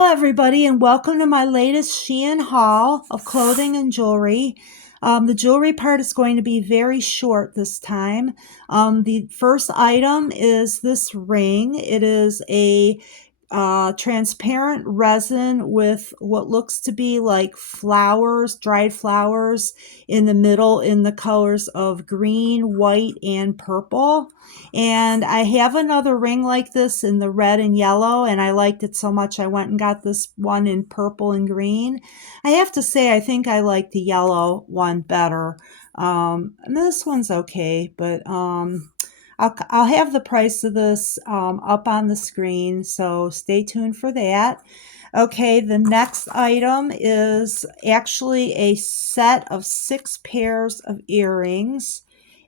Hello everybody and welcome to my latest Shein haul of clothing and jewelry. The jewelry part is going to be very short this time. The first item is this ring. It is a transparent resin with what looks to be like flowers, dried flowers in the middle in the colors of green, white, and purple. And I have another ring like this in the red and yellow, and I liked it so much I went and got this one in purple and green. I have to say I think I like the yellow one better. And this one's okay, but I'll have the price of this up on the screen, so stay tuned for that. Okay, the next item is actually a set of 6 pairs of earrings.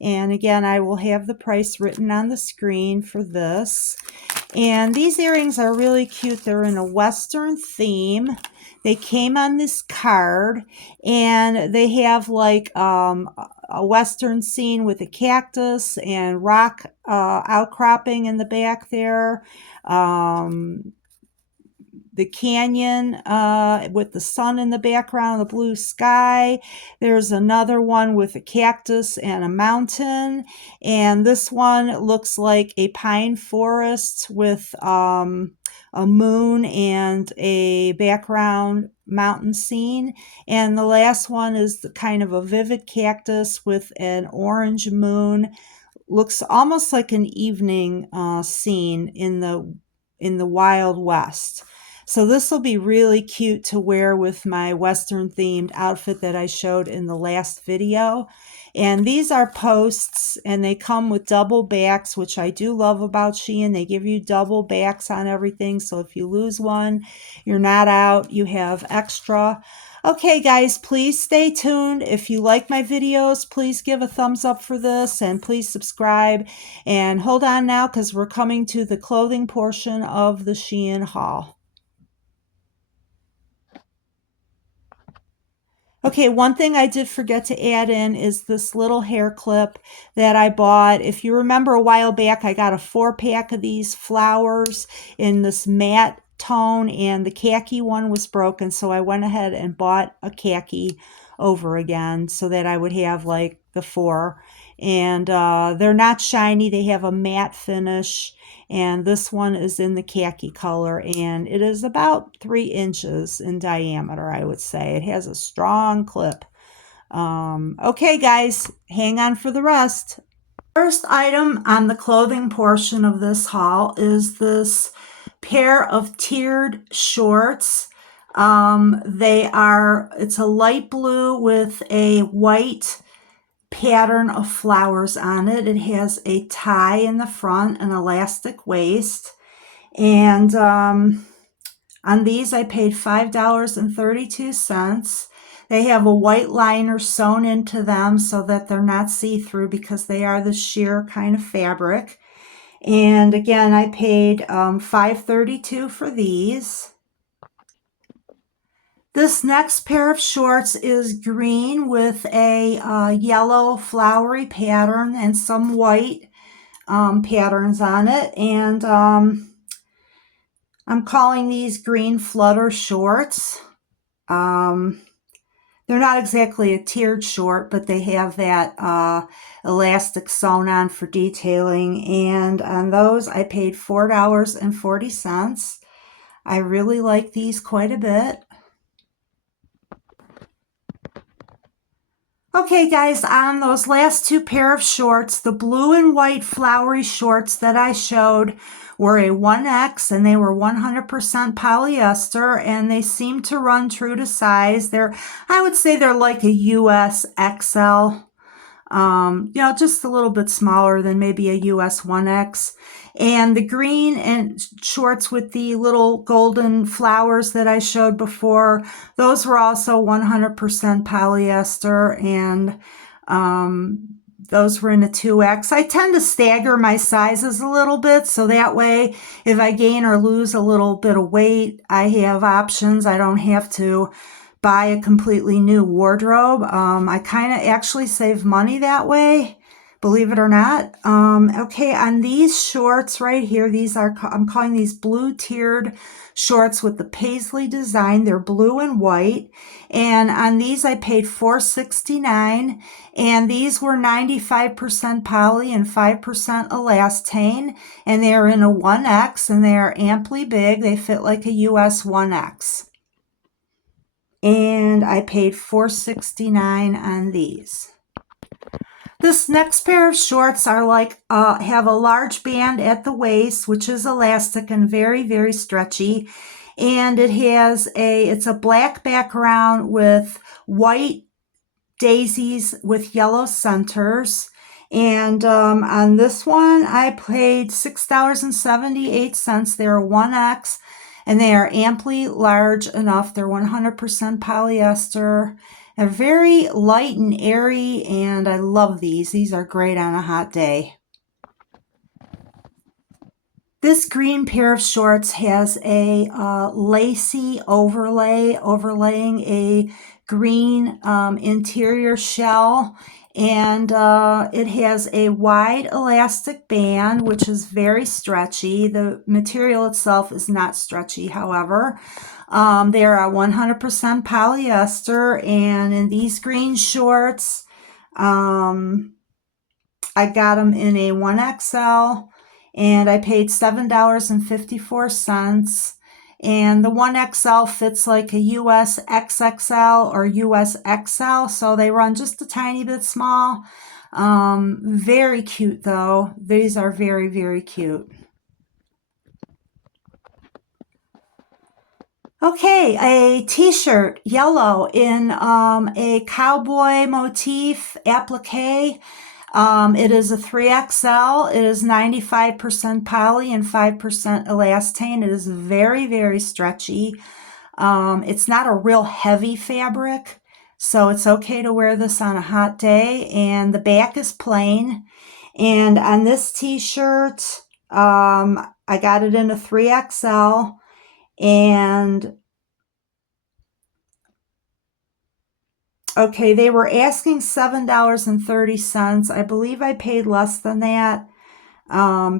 And again, I will have the price written on the screen for this. And these earrings are really cute. They're in a Western theme. They came on this card, and they have like a Western scene with a cactus and rock outcropping in the back there. The canyon with the sun in the background, the blue sky. There's another one with a cactus and a mountain. And this one looks like a pine forest with a moon and a background mountain scene. And the last one is kind of a vivid cactus with an orange moon. Looks almost like an evening scene in the Wild West. So this will be really cute to wear with my Western themed outfit that I showed in the last video. And these are posts, and they come with double backs, which I do love about Shein. They give you double backs on everything. So if you lose one, you're not out. You have extra. Okay, guys, please stay tuned. If you like my videos, please give a thumbs up for this, and please subscribe. And hold on now, because we're coming to the clothing portion of the Shein haul. Okay, one thing I did forget to add in is this little hair clip that I bought. If you remember a while back, I got a 4-pack of these flowers in this matte tone, and the khaki one was broken, so I went ahead and bought a khaki over again so that I would have like the 4. And they're not shiny. They have a matte finish, and this one is in the khaki color, and it is about 3 inches in diameter, I would say. It has a strong clip. Okay, guys, hang on for the rest. First item on the clothing portion of this haul is this pair of tiered shorts. It's a light blue with a white pattern of flowers on it. It has a tie in the front, an elastic waist, and on these I paid $5.32. They have a white liner sewn into them so that they're not see-through, because they are the sheer kind of fabric. And again, I paid $5.32 for these. This next pair of shorts is green with a yellow flowery pattern and some white patterns on it. And I'm calling these green flutter shorts. They're not exactly a tiered short, but they have that elastic sewn on for detailing. And on those, I paid $4.40. I really like these quite a bit. Okay, guys, on those last 2 pair of shorts, the blue and white flowery shorts that I showed were a 1X, and they were 100% polyester, and they seem to run true to size. I would say they're like a US XL. Just a little bit smaller than maybe a US 1X. And the green and shorts with the little golden flowers that I showed before, those were also 100% polyester, and those were in a 2X. I tend to stagger my sizes a little bit, so that way if I gain or lose a little bit of weight, I have options. I don't have to buy a completely new wardrobe. I kind of actually save money that way, believe it or not. Okay, on these shorts right here, these are, I'm calling these blue tiered shorts with the paisley design. They're blue and white. And on these I paid $4.69, and these were 95% poly and 5% elastane, and they are in a 1X, and they are amply big. They fit like a US 1X. And I paid $4.69 on these. This next pair of shorts are like, have a large band at the waist, which is elastic and very, very stretchy. And it has it's a black background with white daisies with yellow centers. And on this one, I paid $6.78. They're 1X, and they are amply large enough. They're 100% polyester. They're very light and airy, and I love these. These are great on a hot day. This green pair of shorts has a lacy overlaying a green interior shell, and it has a wide elastic band, which is very stretchy. The material itself is not stretchy, however. They are 100% polyester, and in these green shorts, I got them in a 1XL, and I paid $7.54. And the 1XL fits like a US XXL or US XL, so they run just a tiny bit small. Very cute though. These are very, very cute. Okay, a t-shirt, yellow, in a cowboy motif applique. It is a 3XL. It is 95% poly and 5% elastane. It is very, very stretchy. It's not a real heavy fabric, so it's okay to wear this on a hot day. And the back is plain. And on this t-shirt, I got it in a 3XL. And okay, they were asking $7.30. I believe I paid less than that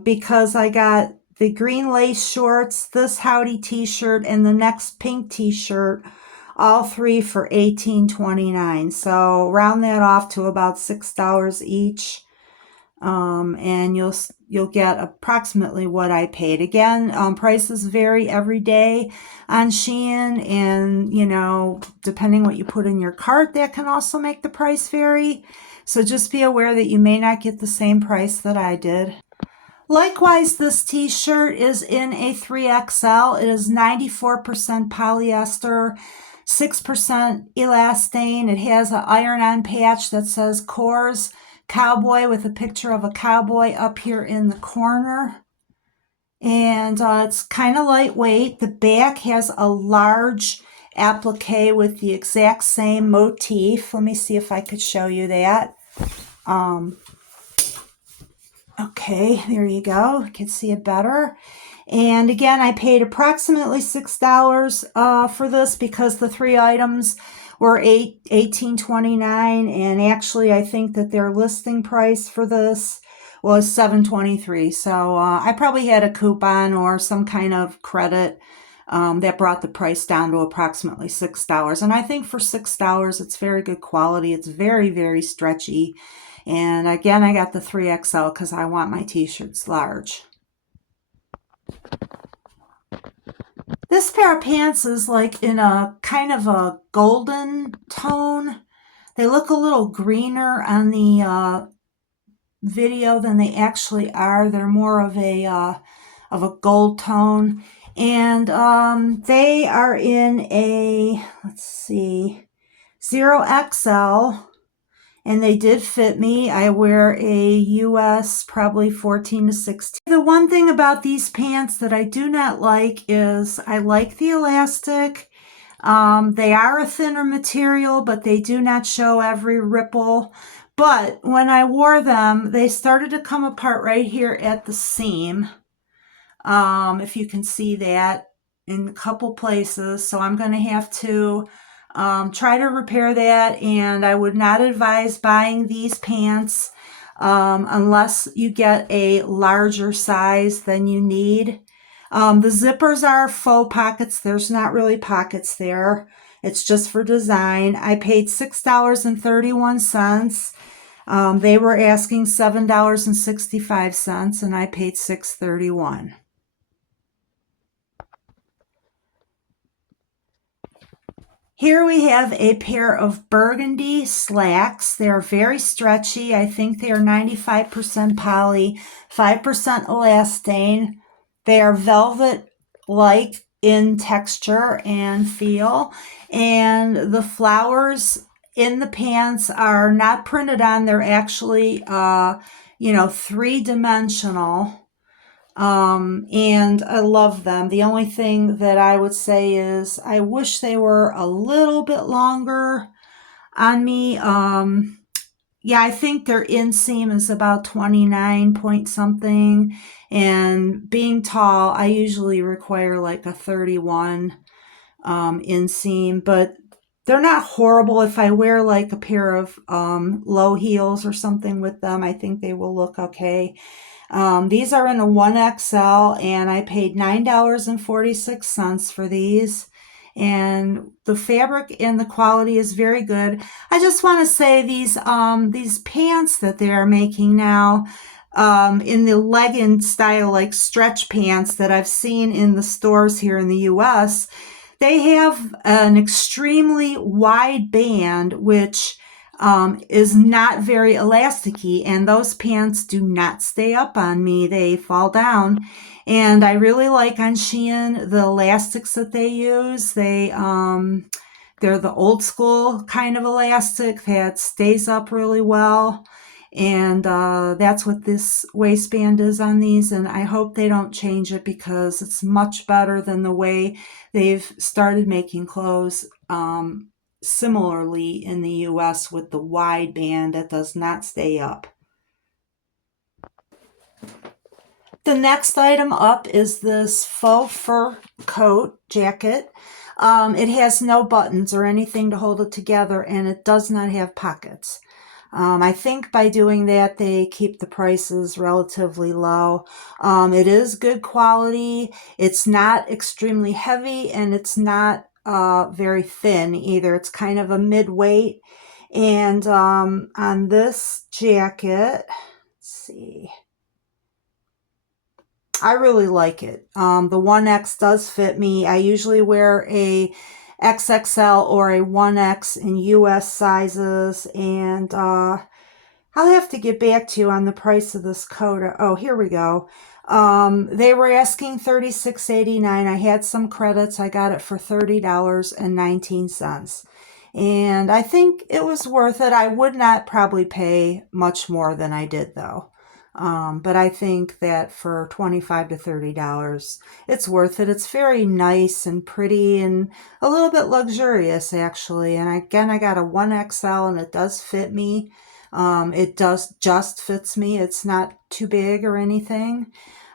because I got the green lace shorts, this Howdy t-shirt, and the next pink t-shirt, all three for $18.29. So round that off to about $6 each. And you'll get approximately what I paid. Again, prices vary every day on Shein, and you know, depending what you put in your cart, that can also make the price vary. So just be aware that you may not get the same price that I did. Likewise, this t-shirt is in a 3XL. It is 94% polyester, 6% elastane. It has an iron-on patch that says Kors Cowboy with a picture of a cowboy up here in the corner. And it's kind of lightweight. The back has a large applique with the exact same motif. Let me see if I could show you that. Okay, there you go. You can see it better. And again, I paid approximately $6 for this because the three items were $18.29, and actually I think that their listing price for this was $7.23. So I probably had a coupon or some kind of credit that brought the price down to approximately $6. And I think for $6, it's very good quality. It's very, very stretchy. And again, I got the 3XL because I want my t-shirts large. This pair of pants is like in a kind of a golden tone. They look a little greener on the video than they actually are. They're more of a gold tone. And they are in a, let's see, 0XL. And they did fit me. I wear a US probably 14 to 16. The one thing about these pants that I do not like is I like the elastic. They are a thinner material, but they do not show every ripple. But when I wore them, they started to come apart right here at the seam. If you can see that in a couple places. So I'm going to have to try to repair that, and I would not advise buying these pants unless you get a larger size than you need. The zippers are faux pockets. There's not really pockets there. It's just for design. I paid $6.31. They were asking $7.65, and I paid $6.31. Here we have a pair of burgundy slacks. They're very stretchy. I think they are 95% poly, 5% elastane. They are velvet-like in texture and feel. And the flowers in the pants are not printed on. They're actually, three-dimensional. And I love them. The only thing that I would say is I wish they were a little bit longer on me. Yeah, I think their inseam is about 29 point something. And being tall, I usually require like a 31 inseam, but they're not horrible. If I wear like a pair of low heels or something with them, I think they will look okay. These are in a 1XL, and I paid $9.46 for these. And the fabric and the quality is very good. I just want to say these pants that they are making now, in the legging style, like stretch pants that I've seen in the stores here in the US, they have an extremely wide band, which is not very elasticy, and those pants do not stay up on me. They fall down. And I really like on Shein the elastics that they use. They're the old school kind of elastic that stays up really well. And that's what this waistband is on these. And I hope they don't change it, because it's much better than the way they've started making clothes similarly in the US with the wide band that does not stay up. The next item up is this faux fur coat jacket. It has no buttons or anything to hold it together, and it does not have pockets. I think by doing that, they keep the prices relatively low. It is good quality. It's not extremely heavy, and it's not very thin either. It's kind of a mid-weight. And on this jacket, let's see, I really like it. The 1X does fit me. I usually wear a XXL or a 1X in US sizes, and I'll have to get back to you on the price of this coat. Oh, here we go. They were asking $36.89. I had some credits. I got it for $30.19. And I think it was worth it. I would not probably pay much more than I did, though. But I think that for $25 to $30, it's worth it. It's very nice and pretty and a little bit luxurious, actually. And again, I got a 1XL, and it does fit me. It just fits me. It's not too big or anything.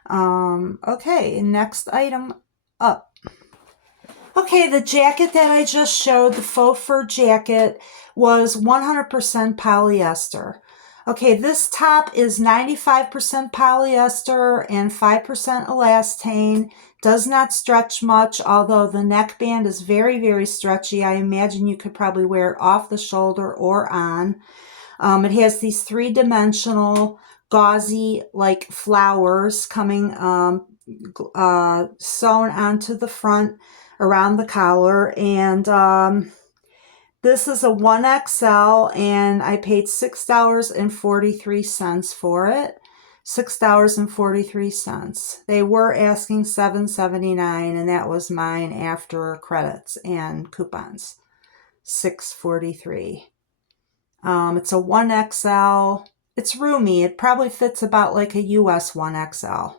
Okay, next item up. Okay, the jacket that I just showed, the faux fur jacket, was 100% polyester. Okay, this top is 95% polyester and 5% elastane. Does not stretch much, although the neckband is very, very stretchy. I imagine you could probably wear it off the shoulder or on. It has these three-dimensional gauzy like flowers coming sewn onto the front around the collar, and this is a 1XL, and I paid $6.43 for it. $6.43. They were asking $7.79, and that was mine after credits and coupons. $6.43. It's a 1XL. It's roomy. It probably fits about like a US 1XL.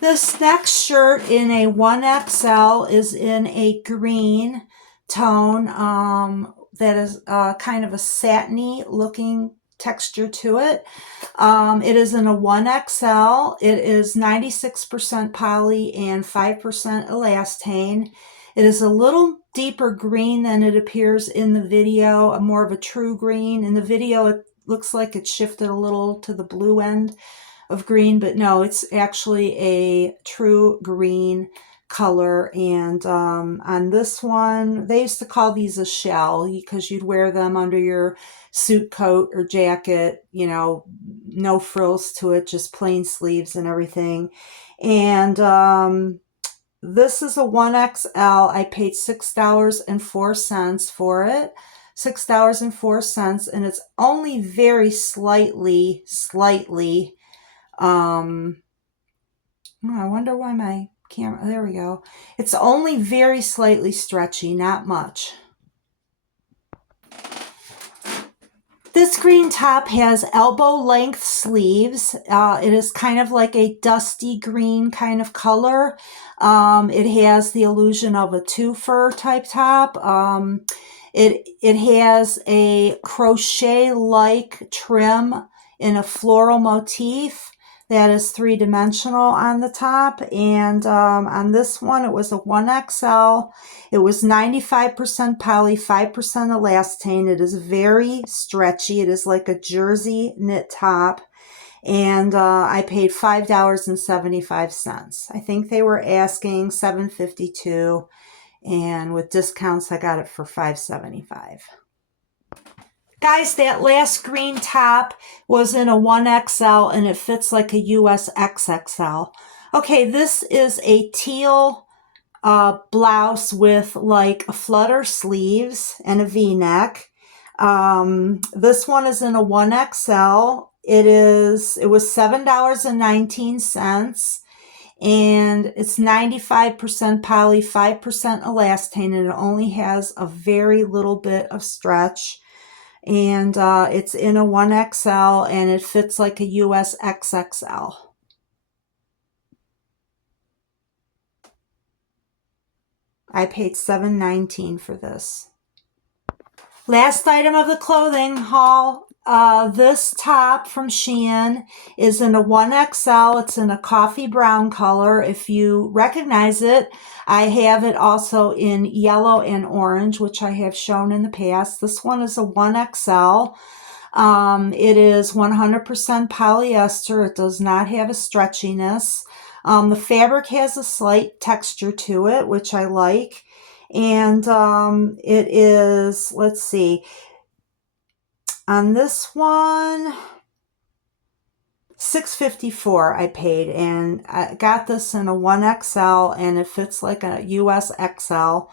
This next shirt in a 1XL is in a green tone that is kind of a satiny looking texture to it. It is in a 1XL. It is 96% poly and 5% elastane. It is a little deeper green than it appears in the video, more of a true green. In the video, it looks like it shifted a little to the blue end of green, but no, it's actually a true green color. And on this one, they used to call these a shell because you'd wear them under your suit coat or jacket, you know, no frills to it, just plain sleeves and everything. And this is a 1XL. I paid $6.04 for it. $6.04, and it's only very slightly, I wonder why my camera, there we go. It's only very slightly stretchy, not much. This green top has elbow length sleeves. It is kind of like a dusty green kind of color. It has the illusion of a two-fur type top. It has a crochet-like trim in a floral motif that is three-dimensional on the top. And on this one, it was a 1XL. It was 95% poly, 5% elastane. It is very stretchy. It is like a jersey knit top. And I paid $5.75. I think they were asking $7.52, and with discounts, I got it for $5.75. Guys, that last green top was in a 1XL, and it fits like a US XXL. Okay, this is a teal blouse with like flutter sleeves and a V-neck. This one is in a 1XL. It was $7.19, and it's 95% poly, 5% elastane, and it only has a very little bit of stretch. And it's in a 1XL, and it fits like a US XXL. I paid $7.19 for this. Last item of the clothing haul. This top from Shein is in a 1XL. It's in a coffee brown color. If you recognize it, I have it also in yellow and orange, which I have shown in the past. This one is a 1XL. It is 100% polyester. It does not have a stretchiness. The fabric has a slight texture to it, which I like. And it is, let's see, on this one, $6.54 I paid, and I got this in a 1XL, and it fits like a US XL.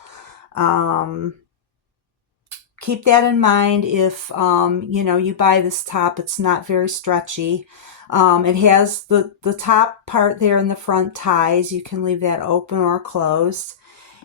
Keep that in mind if, you know, you buy this top. It's not very stretchy. It has the top part there in the front ties. You can leave that open or closed.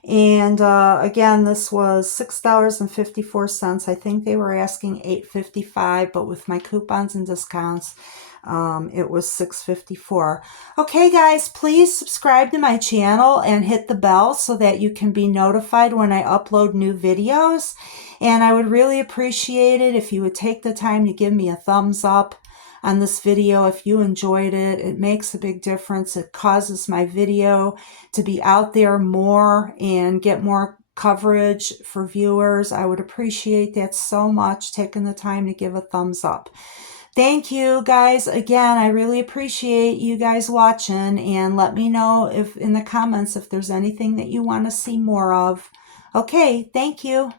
And again, this was $6.54. I think they were asking $8.55, but with my coupons and discounts, it was $6.54. Okay, guys, please subscribe to my channel and hit the bell so that you can be notified when I upload new videos. And I would really appreciate it if you would take the time to give me a thumbs up on this video if you enjoyed it. It makes a big difference. It causes my video to be out there more and get more coverage for viewers. I would appreciate that so much, taking the time to give a thumbs up. Thank you, guys. Again, I really appreciate you guys watching, and let me know if in the comments if there's anything that you want to see more of. Okay, thank you.